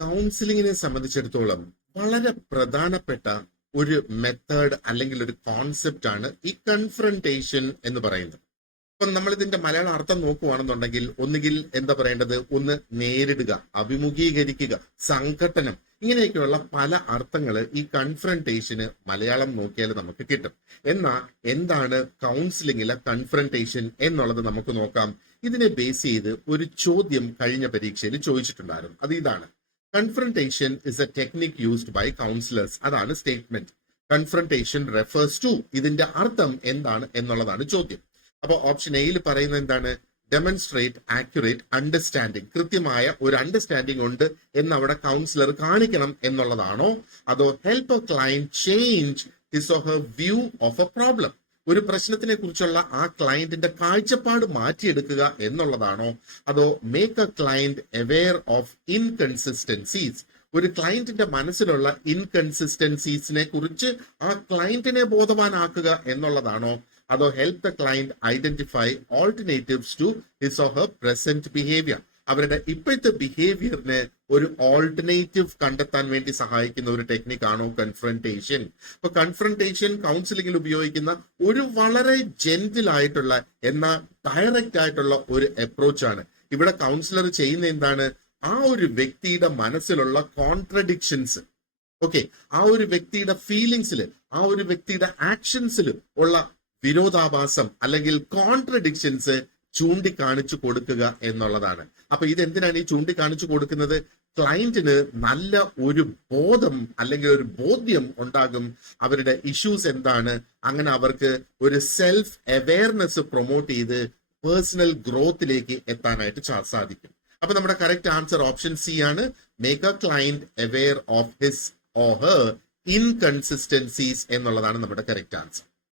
കൗൺസിലിങ്ങിനെ സംബന്ധിച്ചിടത്തോളം വളരെ പ്രധാനപ്പെട്ട ഒരു മെത്തേഡ് അല്ലെങ്കിൽ ഒരു കോൺസെപ്റ്റ് ആണ് ഈ കൺഫ്രണ്ടേഷൻ എന്ന് പറയുന്നത്. അപ്പൊ നമ്മൾ ഇതിന്റെ മലയാള അർത്ഥം നോക്കുകയാണെന്നുണ്ടെങ്കിൽ ഒന്നുകിൽ എന്താ പറയേണ്ടത്, ഒന്ന് നേരിടുക, അഭിമുഖീകരിക്കുക, സംഘട്ടനം, ഇങ്ങനെയൊക്കെയുള്ള പല അർത്ഥങ്ങൾ ഈ കൺഫ്രണ്ടേഷന് മലയാളം നോക്കിയാൽ നമുക്ക് കിട്ടും. എന്നാൽ എന്താണ് കൗൺസിലിംഗിലെ കൺഫ്രണ്ടേഷൻ എന്നുള്ളത് നമുക്ക് നോക്കാം. ഇതിനെ ബേസ് ചെയ്ത് ഒരു ചോദ്യം കഴിഞ്ഞ പരീക്ഷയിൽ ചോദിച്ചിട്ടുണ്ടായിരുന്നു. അത് ഇതാണ്: confrontation is a technique used by counsellors. അതാണ് സ്റ്റേറ്റ്മെന്റ്. കൺഫ്രണ്ടേഷൻ റെഫേഴ്സ് ടു, ഇതിന്റെ അർത്ഥം എന്താണ് എന്നുള്ളതാണ് ചോദ്യം. അപ്പൊ ഓപ്ഷൻ എയിൽ പറയുന്നത് എന്താണ്? ഡെമോൺസ്ട്രേറ്റ് ആക്യുറേറ്റ് അണ്ടർസ്റ്റാൻഡിങ്, കൃത്യമായ ഒരു അണ്ടർസ്റ്റാൻഡിങ് ഉണ്ട് എന്ന് അവിടെ കൗൺസിലർ കാണിക്കണം എന്നുള്ളതാണോ? അതോ help A client change his or her view of A problem, ഒരു പ്രശ്നത്തിനെ കുറിച്ചുള്ള ആ ക്ലയന്റിന്റെ കാഴ്ചപ്പാട് മാറ്റിയെടുക്കുക എന്നുള്ളതാണോ? അതോ make A client aware of inconsistencies, ഒരു ക്ലയന്റിന്റെ മനസ്സിലുള്ള ഇൻകൺസിസ്റ്റൻസീസിനെ കുറിച്ച് ആ ക്ലയന്റിനെ ബോധവാനാക്കുക എന്നുള്ളതാണോ? അതോ help the client identify alternatives to his or her present behaviour, അവരുടെ ഇപ്പോഴത്തെ ബിഹേവിയറിന് ഒരു ഓൾട്ടർനേറ്റീവ് കണ്ടെത്താൻ വേണ്ടി സഹായിക്കുന്ന ഒരു ടെക്നിക് ആണോ കൺഫ്രണ്ടേഷൻ? അപ്പൊ കൺഫ്രണ്ടേഷൻ കൗൺസിലിംഗിൽ ഉപയോഗിക്കുന്ന ഒരു വളരെ ജെന്റിൽ ആയിട്ടുള്ള എന്നാൽ ഡയറക്റ്റ് ആയിട്ടുള്ള ഒരു അപ്രോച്ച് ആണ്. ഇവിടെ കൗൺസിലർ ചെയ്യുന്ന എന്താണ്? ആ ഒരു വ്യക്തിയുടെ മനസ്സിലുള്ള കോൺട്രഡിക്ഷൻസ്, ഓക്കെ, ആ ഒരു വ്യക്തിയുടെ ഫീലിങ്സിൽ, ആ ഒരു വ്യക്തിയുടെ ആക്ഷൻസിൽ ഉള്ള വിരോധാഭാസം അല്ലെങ്കിൽ കോൺട്രഡിക്ഷൻസ് ചൂണ്ടിക്കാണിച്ചു കൊടുക്കുക എന്നുള്ളതാണ്. അപ്പൊ ഇതെന്തിനാണ് ഈ ചൂണ്ടിക്കാണിച്ചു കൊടുക്കുന്നത്? ക്ലയന്റിന് നല്ല ഒരു ബോധം അല്ലെങ്കിൽ ഒരു ബോധ്യം ഉണ്ടാകും അവരുടെ ഇഷ്യൂസ് എന്താണ്. അങ്ങനെ അവർക്ക് ഒരു സെൽഫ് അവെയർനെസ് പ്രൊമോട്ട് ചെയ്ത് പേഴ്സണൽ ഗ്രോത്തിലേക്ക് എത്താനായിട്ട് സാധിക്കും. അപ്പൊ നമ്മുടെ കറക്റ്റ് ആൻസർ ഓപ്ഷൻ സി ആണ്. Make A client aware of his or her inconsistencies എന്നുള്ളതാണ് നമ്മുടെ കറക്റ്റ് ആൻസർ.